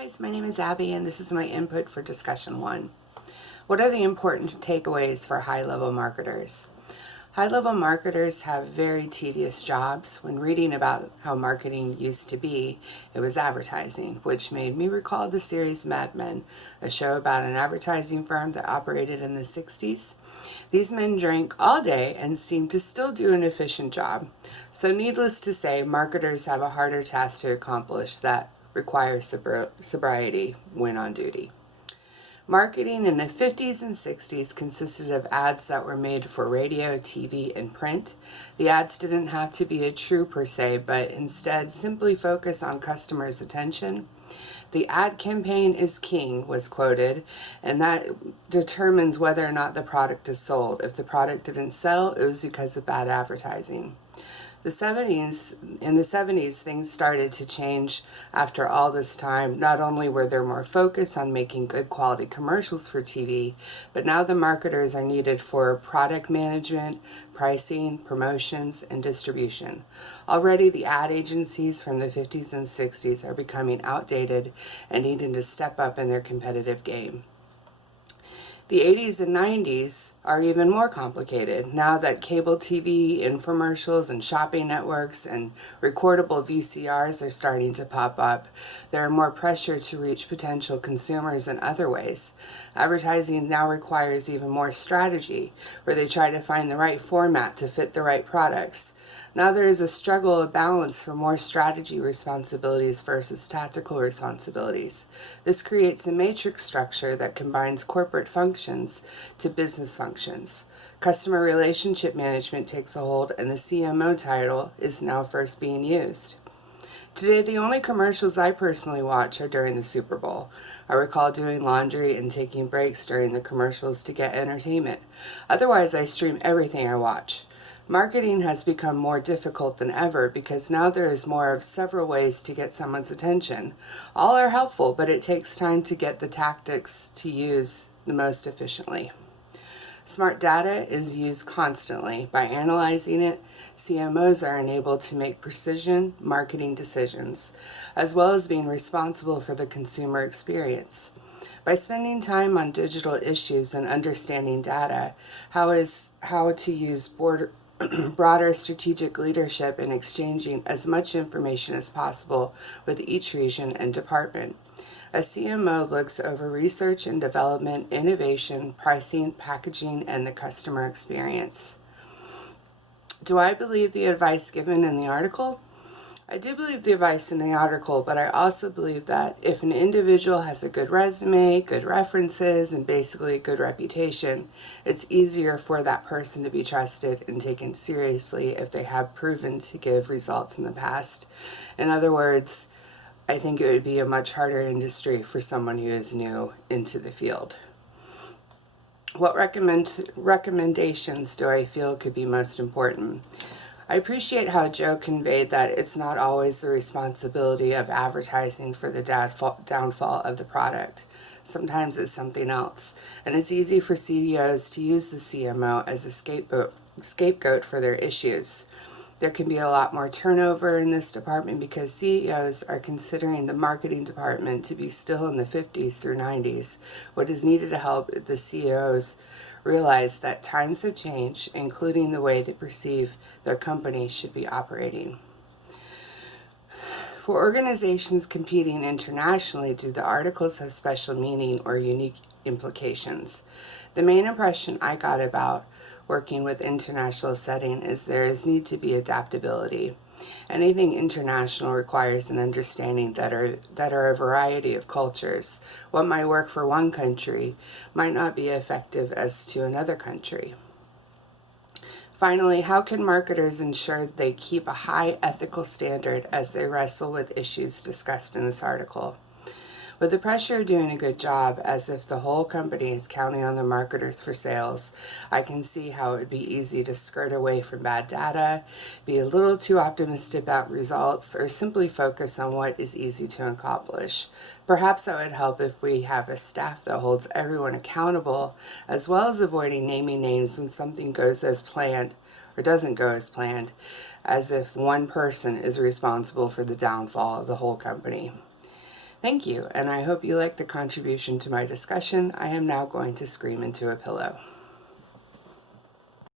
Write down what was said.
Guys, my name is Abby and this is my input for discussion 1. What are the important takeaways for high-level marketers? High-level marketers have very tedious jobs. When reading about how marketing used to be, it was advertising, which made me recall the series Mad Men, a show about an advertising firm that operated in the 60s. These men drank all day and seemed to still do an efficient job. So needless to say, marketers have a harder task to accomplish that requires sobriety when on duty. Marketing in the 50s and 60s consisted of ads that were made for radio, TV, and print. The ads didn't have to be true per se, but instead simply focus on customers' attention. The ad campaign is king, was quoted, and that determines whether or not the product is sold. If the product didn't sell, it was because of bad advertising. In the 70s, things started to change after all this time. Not only were there more focus on making good quality commercials for TV, but now the marketers are needed for product management, pricing, promotions, and distribution. Already the ad agencies from the 50s and 60s are becoming outdated and needing to step up in their competitive game. The 80s and 90s are even more complicated. Now that cable TV, infomercials, and shopping networks and recordable VCRs are starting to pop up, there are more pressure to reach potential consumers in other ways. Advertising now requires even more strategy, where they try to find the right format to fit the right products. Now there is a struggle of balance for more strategy responsibilities versus tactical responsibilities. This creates a matrix structure that combines corporate functions to business functions. Customer relationship management takes a hold, and the CMO title is now first being used. Today, the only commercials I personally watch are during the Super Bowl. I recall doing laundry and taking breaks during the commercials to get entertainment. Otherwise, I stream everything I watch. Marketing has become more difficult than ever because now there is more of several ways to get someone's attention. All are helpful, but it takes time to get the tactics to use the most efficiently. Smart data is used constantly. By analyzing it, CMOs are enabled to make precision marketing decisions, as well as being responsible for the consumer experience. By spending time on digital issues and understanding data, how to use broader strategic leadership and exchanging as much information as possible with each region and department. A CMO looks over research and development, innovation, pricing, packaging, and the customer experience. Do I believe the advice given in the article? I do believe the advice in the article, but I also believe that if an individual has a good resume, good references, and basically a good reputation, it's easier for that person to be trusted and taken seriously if they have proven to give results in the past. In other words, I think it would be a much harder industry for someone who is new into the field. What recommendations do I feel could be most important? I appreciate how Joe conveyed that it's not always the responsibility of advertising for the downfall of the product. Sometimes it's something else, and it's easy for CEOs to use the CMO as a scapegoat for their issues. There can be a lot more turnover in this department because CEOs are considering the marketing department to be still in the 50s through 90s. What is needed to help the CEOs realize that times have changed, including the way they perceive their company should be operating. For organizations competing internationally, do the articles have special meaning or unique implications? The main impression I got about working with international setting is there is need to be adaptability. Anything international requires an understanding that are a variety of cultures. What might work for one country might not be effective as to another country. Finally, how can marketers ensure they keep a high ethical standard as they wrestle with issues discussed in this article? With the pressure of doing a good job, as if the whole company is counting on the marketers for sales, I can see how it would be easy to skirt away from bad data, be a little too optimistic about results, or simply focus on what is easy to accomplish. Perhaps that would help if we have a staff that holds everyone accountable, as well as avoiding naming names when something goes as planned or doesn't go as planned, as if one person is responsible for the downfall of the whole company. Thank you, and I hope you like the contribution to my discussion. I am now going to scream into a pillow.